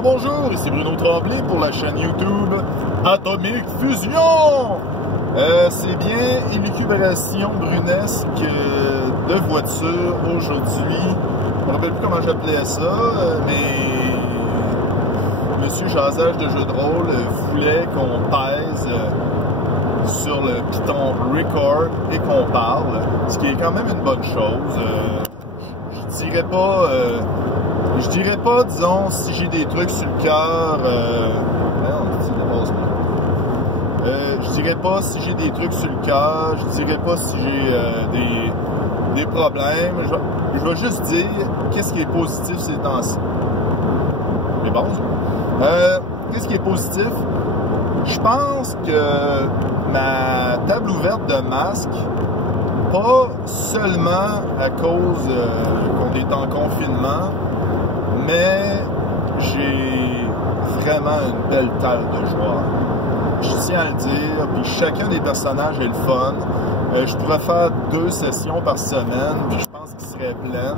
Alors bonjour, ici Bruno Tremblay pour la chaîne YouTube Atomic Fusion. C'est bien élucubration brunesque de voiture aujourd'hui. Je me rappelle plus comment j'appelais ça, mais Monsieur Jasage de jeu de rôle voulait qu'on pèse sur le piton record et qu'on parle, ce qui est quand même une bonne chose. Je dirais pas, disons, si j'ai des trucs sur le cœur, je dirais pas si j'ai des trucs sur le cœur, je dirais pas si j'ai des problèmes, je vais juste dire qu'est-ce qui est positif ces temps-ci. C'est bon, ça? Qu'est-ce qui est positif? Je pense que ma table ouverte de masques, pas seulement à cause qu'on est en confinement, mais j'ai vraiment une belle table de joueurs. Je tiens à le dire, puis chacun des personnages est le fun. Je pourrais faire 2 sessions par semaine, puis je pense qu'ils seraient pleines.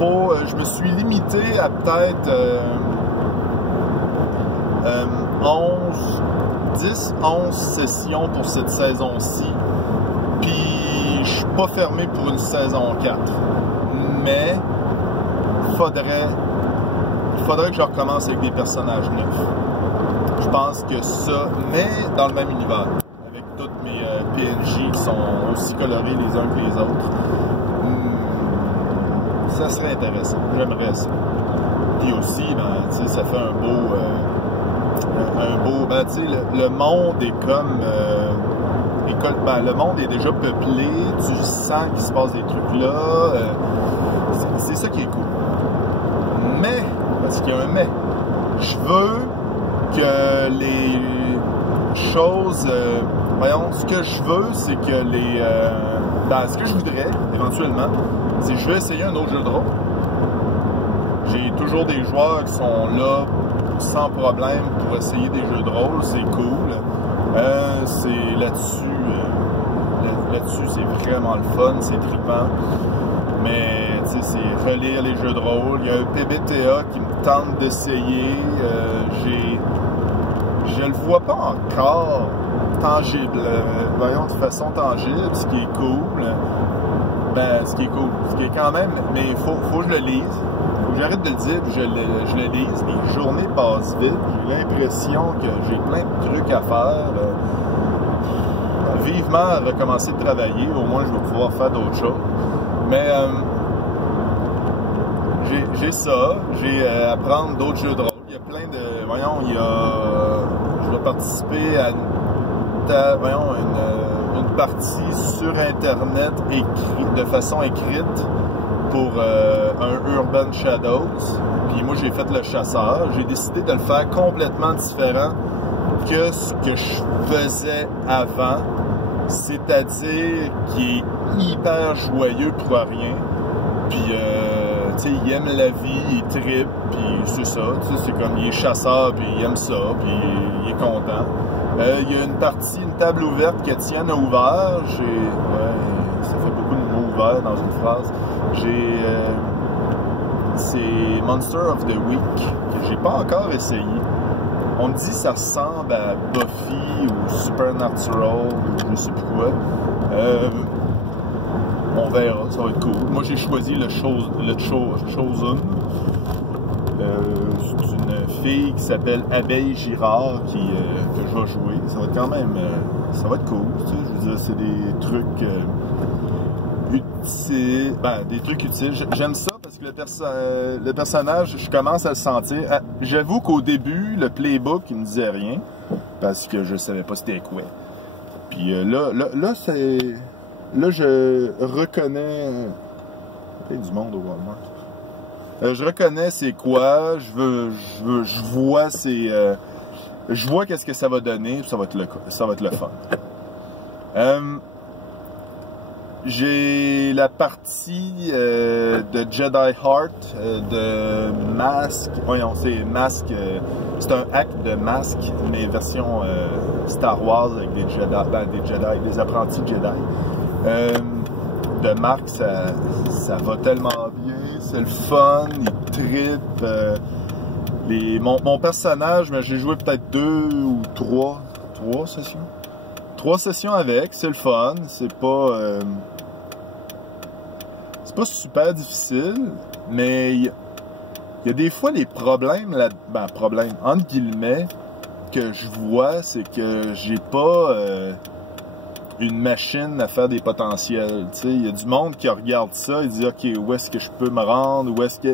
Je me suis limité à peut-être 10-11 sessions pour cette saison-ci, puis je suis pas fermé pour une saison 4. Mais faudrait que je recommence avec des personnages neufs. Je pense que ça, mais dans le même univers, avec toutes mes PNJ qui sont aussi colorés les uns que les autres. Ça serait intéressant, j'aimerais ça. Puis aussi, ben, tu sais, ça fait un beau, ben, tu sais, le monde est comme, le monde est déjà peuplé, tu sens qu'il se passe des trucs là, c'est ça qui est cool. Mais, parce qu'il y a un mais, je veux que les choses, ce que je veux, c'est que ce que je voudrais, éventuellement, c'est que je veux essayer un autre jeu de rôle. J'ai toujours des joueurs qui sont là sans problème pour essayer des jeux de rôle, c'est cool. C'est là-dessus, c'est vraiment le fun, c'est trippant. Mais tu sais, c'est relire les jeux de rôle. Il y a un PBTA qui me tente d'essayer. Je le vois pas encore tangible, de façon tangible, ce qui est cool. Ce qui est quand même, mais il faut que je le lise. Faut que j'arrête de le dire, puis je le lise. Les journées passent vite. J'ai l'impression que j'ai plein de trucs à faire. Vivement recommencer de travailler, au moins je vais pouvoir faire d'autres choses. Mais j'ai ça, j'ai à apprendre d'autres jeux de rôle. Il y a plein de. Je vais participer à une partie sur Internet de façon écrite pour un Urban Shadows. Puis moi j'ai fait le chasseur. J'ai décidé de le faire complètement différent que ce que je faisais avant. C'est-à-dire qu'il est hyper joyeux pour rien. Puis, tu sais, il aime la vie, il trippe, puis c'est ça. Tu sais, c'est comme, il est chasseur, puis il aime ça, puis il est content. Il y a une table ouverte qu'Étienne a ouvert. Ça fait beaucoup de mots ouverts dans une phrase. C'est Monster of the Week, que j'ai pas encore essayé. On me dit que ça ressemble à Buffy ou Supernatural ou je sais plus quoi. On verra, ça va être cool. Moi j'ai choisi le Chosen. C'est une fille qui s'appelle Abeille Girard que je vais jouer. Ça va être quand même, ça va être cool. Tu sais, je veux dire, c'est des trucs utiles. Des trucs utiles. J'aime ça parce que le personnage, je commence à le sentir. J'avoue qu'au début, le playbook, il me disait rien parce que je savais pas c'était quoi. Puis là, c'est. Là, je reconnais. Il y a du monde au Walmart. Je reconnais c'est quoi. Je vois je vois qu'est-ce que ça va donner. Puis ça va être le fun. J'ai la partie de Jedi Heart, de Mask. Voyons, c'est Mask. C'est un hack de Mask, mais version Star Wars avec des Jedi, des apprentis Jedi. De Marc, ça va tellement bien. c'est le fun, il trippe. Mon personnage, j'ai joué peut-être 2 ou 3 sessions. 3 sessions avec, c'est le fun, c'est pas super difficile, mais il y a des fois les problèmes problèmes entre guillemets que je vois, c'est que j'ai pas une machine à faire des potentiels. Il y a du monde qui regarde ça et dit ok, où est-ce que je peux me rendre, où est-ce que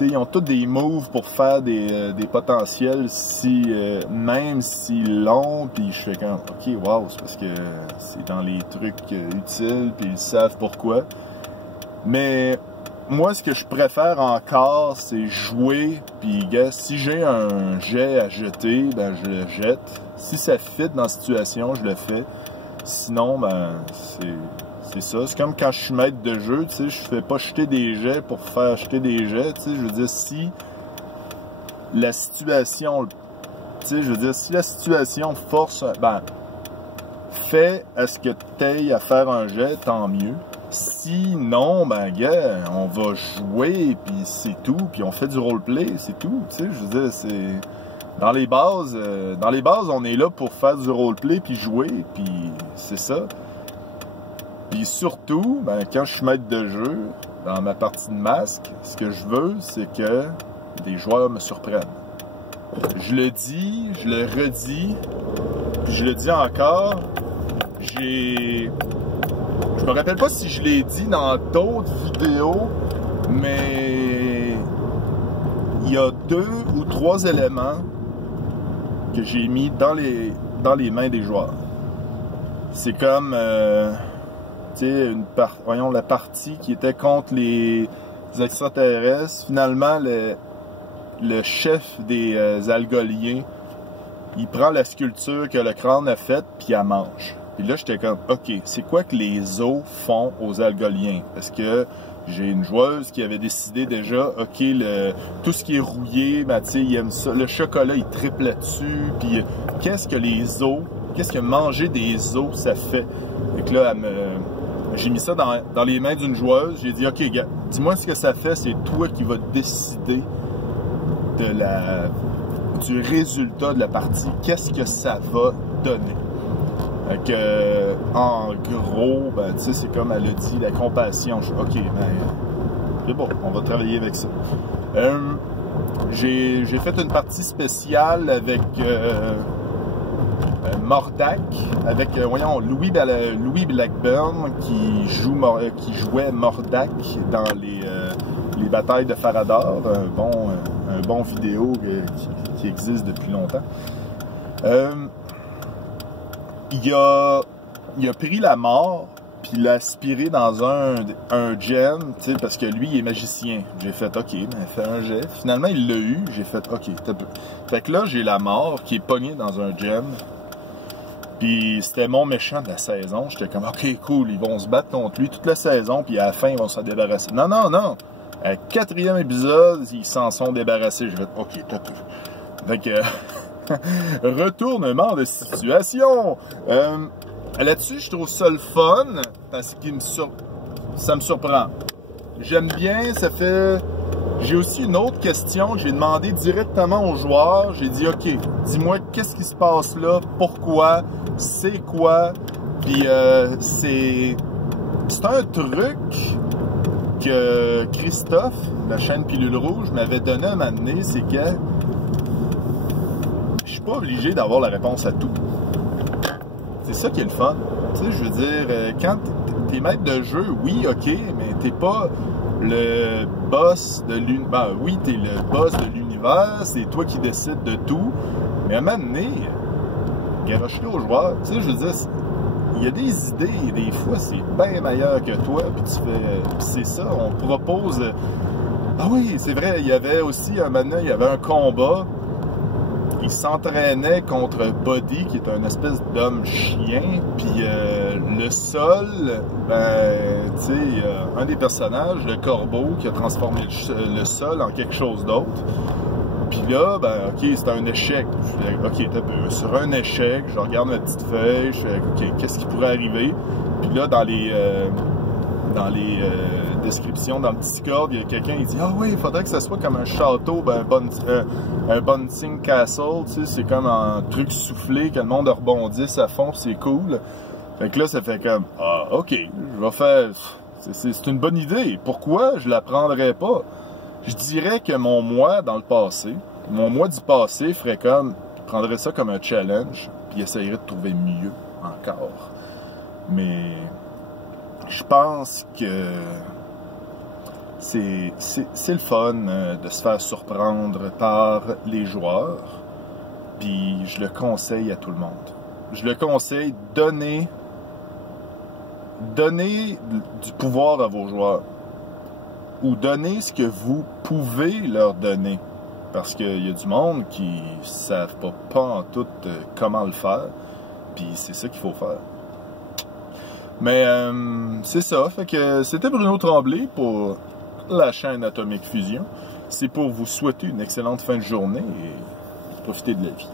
ils ont tous des moves pour faire des potentiels même s'ils l'ont, puis je fais comme ok, wow, c'est parce que c'est dans les trucs utiles, puis ils savent pourquoi. Mais moi, ce que je préfère encore, c'est jouer, puis si j'ai un jet à jeter, ben je le jette. Si ça fit dans la situation, je le fais. Sinon, ben c'est ça. C'est comme quand je suis maître de jeu, tu sais, je fais pas jeter des jets pour faire jeter des jets, tu sais. Je veux dire, si la situation, force, fait à ce que tu aies à faire un jet, tant mieux. Sinon, gars, on va jouer, puis c'est tout, puis on fait du roleplay, c'est tout, tu sais, je veux dire, c'est... Dans les bases, on est là pour faire du roleplay, puis jouer, puis c'est ça. Puis surtout, quand je suis maître de jeu, dans ma partie de masque, ce que je veux, c'est que des joueurs me surprennent. Je le dis, je le redis, puis je le dis encore, je me rappelle pas si je l'ai dit dans d'autres vidéos, mais il y a 2 ou 3 éléments que j'ai mis dans les mains des joueurs. C'est comme, voyons, la partie qui était contre les extraterrestres. Finalement, le chef des Algoliens, il prend la sculpture que le crâne a faite, puis il la mange. Puis là, j'étais comme, ok, c'est quoi que les os font aux Algoliens? Parce que j'ai une joueuse qui avait décidé déjà, ok, tout ce qui est rouillé, tu sais, il aime ça. Le chocolat, il triple là-dessus. Puis qu'est-ce que manger des os, ça fait? Et que là, j'ai mis ça dans les mains d'une joueuse. J'ai dit, ok, gars, dis-moi ce que ça fait. C'est toi qui vas décider du résultat de la partie. Qu'est-ce que ça va donner? En gros, tu sais, c'est comme elle a dit, la compassion. Ok, c'est bon, on va travailler avec ça. J'ai fait une partie spéciale avec Mordack, avec Louis Blackburn qui jouait Mordack dans les batailles de Faradar, un bon vidéo qui existe depuis longtemps. Il a pris la mort, puis il l'a aspiré dans un gem, tu sais, parce que lui, il est magicien. J'ai fait, ok, fais un jet. Finalement, il l'a eu. J'ai fait, ok, t'as peu. Fait que là, j'ai la mort qui est pognée dans un gem. Puis c'était mon méchant de la saison. J'étais comme, ok, cool, ils vont se battre contre lui toute la saison, puis à la fin, ils vont s'en débarrasser. Non. À 4e épisode, ils s'en sont débarrassés. J'ai fait, ok, t'as peu. Fait que... Retournement de situation. Là-dessus, je trouve ça le fun parce que ça me surprend. J'aime bien, ça fait... J'ai aussi une autre question que j'ai demandé directement aux joueurs. J'ai dit, ok, dis-moi qu'est-ce qui se passe là, pourquoi, c'est quoi. Puis c'est un truc que Christophe, la chaîne Pilule Rouge, m'avait donné à m'amener, c'est que je suis pas obligé d'avoir la réponse à tout. C'est ça qui est le fun. Tu sais, je veux dire, quand t'es maître de jeu, oui, ok, mais t'es pas le boss de l'univers. Ben, oui, t'es le boss de l'univers, c'est toi qui décides de tout. Mais à un moment donné, garoche-le aux joueurs. Tu sais, je veux dire, il y a des idées et des fois, c'est bien meilleur que toi, puis tu fais... c'est ça, on propose... Ah oui, c'est vrai, il y avait aussi, un moment donné, il y avait un combat. Il s'entraînait contre Buddy, qui est un espèce d'homme chien, puis le sol, ben, tu sais, un des personnages, le corbeau, qui a transformé le sol en quelque chose d'autre. Puis là, ben, ok, c'était un échec. Je fais, ok, sur un échec, je regarde ma petite feuille, je fais, ok, qu'est-ce qui pourrait arriver? Puis là, dans les description dans le Discord, il y a quelqu'un qui dit « Ah oui, il faudrait que ça soit comme un château, ben, un Bunting Castle, tu sais, c'est comme un truc soufflé, que le monde rebondisse à fond, c'est cool. » Fait que là, ça fait comme « Ah, ok, je vais faire... C'est une bonne idée, pourquoi je la prendrais pas? » Je dirais que mon moi dans le passé, mon moi du passé ferait comme, prendrait ça comme un challenge, puis essayerait de trouver mieux encore. Mais je pense que c'est le fun de se faire surprendre par les joueurs, puis je le conseille à tout le monde. Je le conseille, donnez du pouvoir à vos joueurs, ou donnez ce que vous pouvez leur donner. Parce qu'il y a du monde qui savent pas en tout comment le faire. Puis c'est ça qu'il faut faire. Mais c'est ça. Fait que c'était Bruno Tremblay pour la chaîne Atomique Fusion. C'est pour vous souhaiter une excellente fin de journée et profiter de la vie.